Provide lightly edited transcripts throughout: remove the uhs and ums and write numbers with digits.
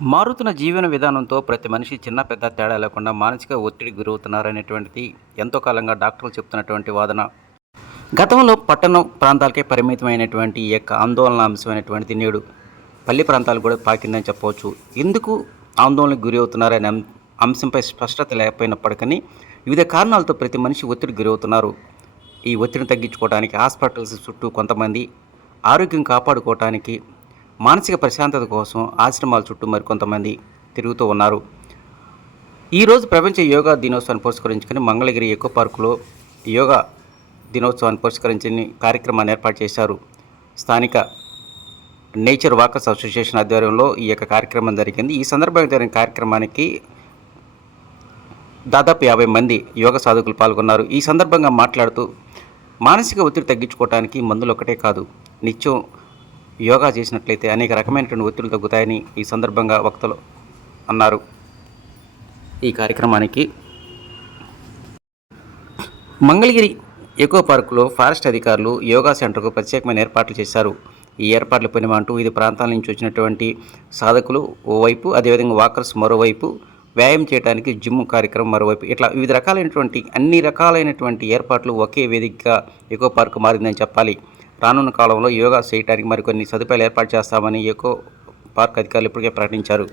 మారుతున్న జీవన విధానంతో ప్రతి మనిషి చిన్న పెద్ద తేడా లేకుండా మానసిక ఒత్తిడికి గురవుతున్నారనేటువంటిది ఎంతో కాలంగా డాక్టర్లు చెప్తున్నటువంటి వాదన. గతంలో పట్టణ ప్రాంతాలకే పరిమితమైనటువంటి ఈ యొక్క ఆందోళన అంశమైనటువంటిది నేడు పల్లి ప్రాంతాలు కూడా పాకిందని చెప్పవచ్చు. ఎందుకు ఆందోళనకు గురి అవుతున్నారనే అంశంపై స్పష్టత లేకపోయినప్పటికీ వివిధ కారణాలతో ప్రతి మనిషి ఒత్తిడికి గురవుతున్నారు. ఈ ఒత్తిడిని తగ్గించుకోవడానికి హాస్పిటల్స్ చుట్టూ కొంతమంది, ఆరోగ్యం కాపాడుకోవటానికి, మానసిక ప్రశాంతత కోసం ఆశ్రమాల చుట్టూ మరికొంతమంది తిరుగుతూ ఉన్నారు. ఈరోజు ప్రపంచ యోగా దినోత్సవాన్ని పురస్కరించుకొని మంగళగిరి ఎకో పార్కులో యోగా దినోత్సవాన్ని పురస్కరించిన కార్యక్రమాన్ని ఏర్పాటు చేశారు. స్థానిక నేచర్ వాకర్స్ అసోసియేషన్ ఆధ్వర్యంలో ఈ యొక్క కార్యక్రమం జరిగింది. ఈ సందర్భంగా జరిగిన కార్యక్రమానికి దాదాపు 50 మంది యోగా సాధకులు పాల్గొన్నారు. ఈ సందర్భంగా మాట్లాడుతూ మానసిక ఒత్తిడి తగ్గించుకోవడానికి మందులు ఒకటే కాదు, నిత్యం యోగా చేసినట్లయితే అనేక రకమైనటువంటి ఒత్తిడులు తగ్గుతాయని ఈ సందర్భంగా వక్తలు అన్నారు. ఈ కార్యక్రమానికి మంగళగిరి ఎకో పార్కులో ఫారెస్ట్ అధికారులు యోగా సెంటర్కు ప్రత్యేకమైన ఏర్పాట్లు చేశారు. ఈ ఏర్పాట్లు పనిమంటూ వివిధ ప్రాంతాల నుంచి వచ్చినటువంటి సాధకులు ఓవైపు, అదేవిధంగా వాకర్స్ మరోవైపు, వ్యాయామం చేయడానికి జిమ్ కార్యక్రమం మరోవైపు, ఇట్లా వివిధ రకాలైనటువంటి అన్ని రకాలైనటువంటి ఏర్పాట్లు ఒకే వేదికగా ఎకో పార్క్ మారిందని చెప్పాలి. రానున్న కాలంలో యోగా చేయడానికి మరికొన్ని సదుపాయాలు ఏర్పాటు చేస్తామని ఎకో పార్క్ అధికారులు ఇప్పటికే ప్రకటించారు.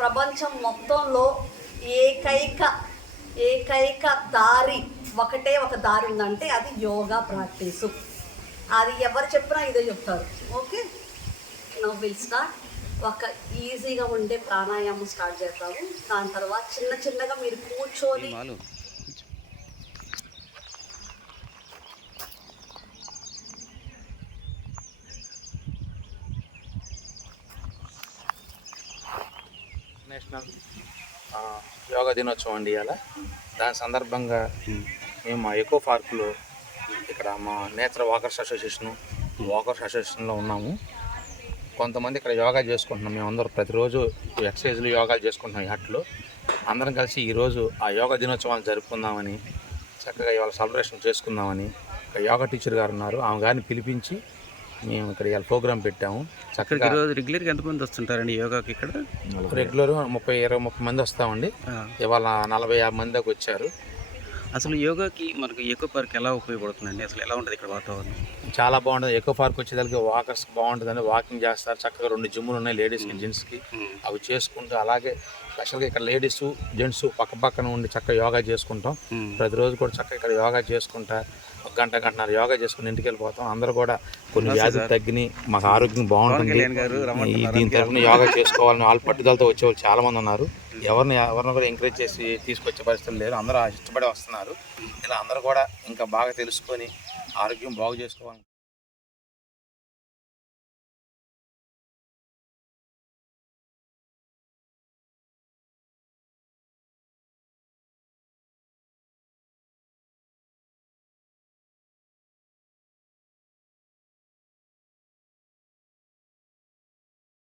ప్రపంచం మొత్తంలో ఏకైక దారి ఒకటే ఒక దారి ఉందంటే అది యోగా ప్రాక్టీసు. అది ఎవరు చెప్పినా ఇదే చెప్తారు. Okay, now will start. ఒక ఈజీగా ఉండే ప్రాణాయామం స్టార్ట్ చేద్దాము. దాని తర్వాత చిన్నగా మీరు కూర్చొని నేషనల్ యోగా దినోత్సవం అండి ఇవాళ. దాని సందర్భంగా మేము మా ఎకో పార్కులో ఇక్కడ మా నేచర్ వాకర్స్ అసోసియేషన్లో ఉన్నాము. కొంతమంది ఇక్కడ యోగా చేసుకుంటున్నాం. మేమందరూ ప్రతిరోజు ఎక్సర్సైజులు యోగాలు చేసుకుంటున్నాం. ఈ హట్లో అందరం కలిసి ఈరోజు ఆ యోగా దినోత్సవాన్ని జరుపుకుందామని, చక్కగా ఇవాళ సెలబ్రేషన్ చేసుకుందామని ఇక్కడ యోగా టీచర్ గారు ఉన్నారు, ఆమె గారిని పిలిపించి మేము ఇక్కడ ఇవాళ ప్రోగ్రామ్ పెట్టాము. ఇక్కడికి చక్కగా రోజు రెగ్యులర్గా ఎంతమంది వస్తుంటారండి యోగాకి ఇక్కడ? రెగ్యులర్ 30 మంది వస్తామండి. ఆ. ఇవాళ 40-50 మంది దాకా వచ్చారు. అసలు యోగాకి మనకు ఎకో పార్క్ ఎలా ఉపయోగపడుతుందండి? అసలు ఎలా ఉంటుంది ఇక్కడ వాతావరణం? చాలా బాగుంటుంది. ఎకో పార్క్ వచ్చేదానికి వాకర్స్ బాగుంటుందండి, వాకింగ్ చేస్తారు. చక్కగా 2 జిమ్లు ఉన్నాయి లేడీస్కి జెంట్స్కి. అవి చేసుకుంటూ అలాగే స్పెషల్గా ఇక్కడ లేడీస్ జెంట్స్ పక్క పక్కన ఉండి చక్కగా యోగా చేసుకుంటాం. ప్రతిరోజు కూడా చక్కగా ఇక్కడ యోగా చేసుకుంటా 1 గంటన్నర యోగా చేసుకుని ఇంటికి వెళ్ళిపోతాం. అందరూ కూడా కొన్ని వ్యాధులు తగ్గినాయి, మాకు ఆరోగ్యం బాగుంటుంది. దీని తరఫున యోగా చేసుకోవాలని వాళ్ళ పట్టుదలతో వచ్చేవాళ్ళు చాలా మంది ఉన్నారు. ఎవరిని కూడా ఎంకరేజ్ చేసి తీసుకొచ్చే పరిస్థితులు లేరు, అందరూ ఇష్టపడి వస్తున్నారు. ఇలా అందరూ కూడా ఇంకా బాగా తెలుసుకొని ఆరోగ్యం బాగు చేసుకోవాలి.